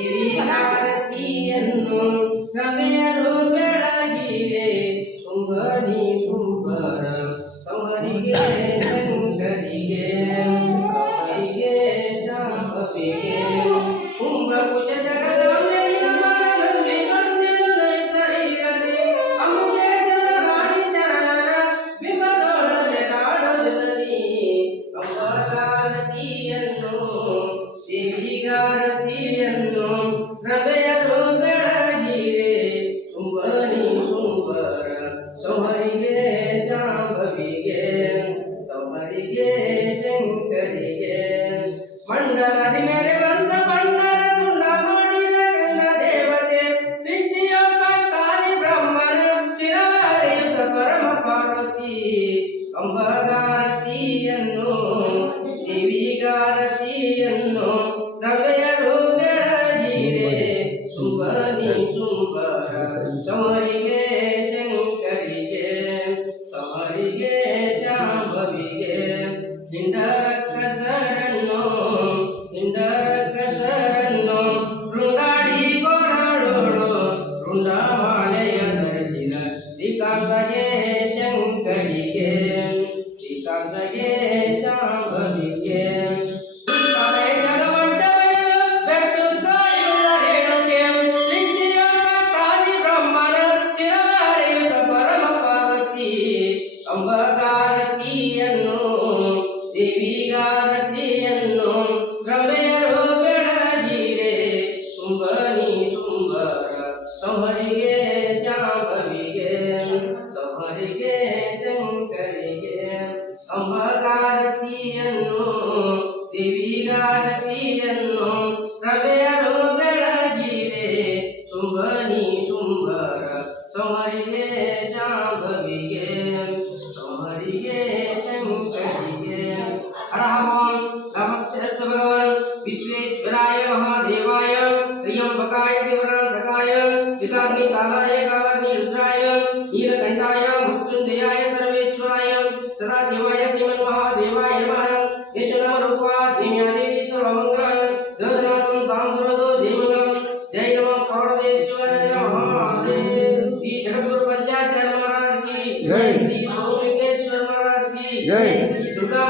ದೇವಿಗಾರತಿಯನ್ನು ರಮೆಯರು ಬೆಳಗಿರೆ ಸುಂಬನಿ ಸುಂಬರ ಸಮರಿಗೆ ಶಂಕರಿಗೆ ಸಮರಿಗೆ ಶಾಂಭವಿಗೆ ಕುಂಭಕುಜ ಜಗದ ಮೇಲಿನ ಮನದಲ್ಲಿ ಬಂದಿರು ರೈತರಿಗದೆ ಅಮುಕೇಶ್ವರ ರಾಣಿ ಚರಣರ ಬಿಂಬದೊಳಗೆ ಕಾಡೊಲ್ಲದಿ ಅಂಬಗಾರತಿಯನ್ನು ದೇವಿಗಾರತಿಯನ್ನು ರಮೆಯರು ಬೆಳಗಿರೆ ಸುಂಬನಿ ಸುಂಬರ ಸಮರಿಗೆ ಜಾಂಬವಿಗೆ ಸಮರಿಗೆ ಶಂಕರಿಗೆ ಮಂಡಲದಿ ಮೇಲೆ ಬಂದ ಬಣ್ಣದ ತುಂಡ ಮಾಡಿದ ಗಂಡ ದೇವತೆ ಸಿದ್ಧಿಯೊಳಗಾರಿ ಬ್ರಹ್ಮನ ಶಿರವಾರಿಯುತ ಪರಮ ಪಾರ್ವತಿ ಅಂಬಗಾರತಿಯನ್ನು ದೇವಿಗಾರತಿಯನ್ನು ರಮೆಯರು ಬೆಳಗಿರೆ ಸುಂಬನಿ ಸುಂಬರ ಸಮರಿಗೆ ಶಂಕರಿಗೆ ಸಮರಿಗೆ ಶಾಂಭವಿಗೆ ಹಿಂಡರಕ್ಕಸರನ್ನು ರುಂಡಾಡಿ ಕೊರಳೋಳು ರುಂಡಮಾಲೆಯ ಧರಿಸಿದ ಶ್ರೀಕಾಂತಗೆ ಶಂಕರಿಗೆ ಶ್ರೀಕಾಂತಗೆ ಶಾಂಭವಿಗೆ ಅಂಬಗಾರತಿಯನ್ನು ದೇವಿಗಾರತಿಯನ್ನು ರಮೆಯರು ಬೆಳಗಿರೆ ಸುಂಬನಿ ಸುಂಬರ ಸಮರಿಗೆ ಜಾಂಬವಿಗೆ ಸಮರಿಗೆ ಶಂಕರಿಗೆ ಅಂಬಗಾರತಿಯನ್ನು ದೇವಿಗಾರತಿಯನ್ನು ರಮೆಯರು ಬೆಳಗಿರೆ ಸುಂಬನಿ ಸುಂಬರ ಸಮರಿಗೆ ಜಾಂಬವಿಗೆ ಸಮರಿಗೆ ಶಂಕರಿಗೆ ಅರಹಂ ನಮಸ್ತೆ ಭಗವಾನ್ ವಿಶ್ವೇಶ್ವರಾಯ ಮಹಾದೇವಾಯ ತ್ರ್ಯಂಬಕಾಯ ದೇವರಾಂತಕಾಯ ತ್ರಿಕಾಗ್ನಿ ಕಾಲಾಯ ಕಾಲಾಗ್ನಿ ರುದ್ರಾಯ ನೀಲಕಂಠಾಯ ಮೃತ್ಯುಂಜಯಾಯ ಸರ್ವೇಶ್ವರಾಯ ಸದಾಶಿವಾಯ ಶ್ರೀಮನ್ ಮಹಾದೇವಾಯ ನಮಃ ಯಶನಾಮ ರೂಪಾ ಧೀಮ್ಯಾದೇವಿ ಸರ್ವಮಂಗಳ ದರ್ಶನಾಥಂ ಸಾಂಸುರದೋ ಧೀಮಗಂ ಜೈ ನಮಃ ಪಾರ್ವತೇಶ್ವರಾಯ ಮಹಾದೇವ ಶ್ರೀ ಜಗದ್ಗುರು पंचायत महाराज की जय, श्री सोमेश्वर महाराज की जय, दुर्गा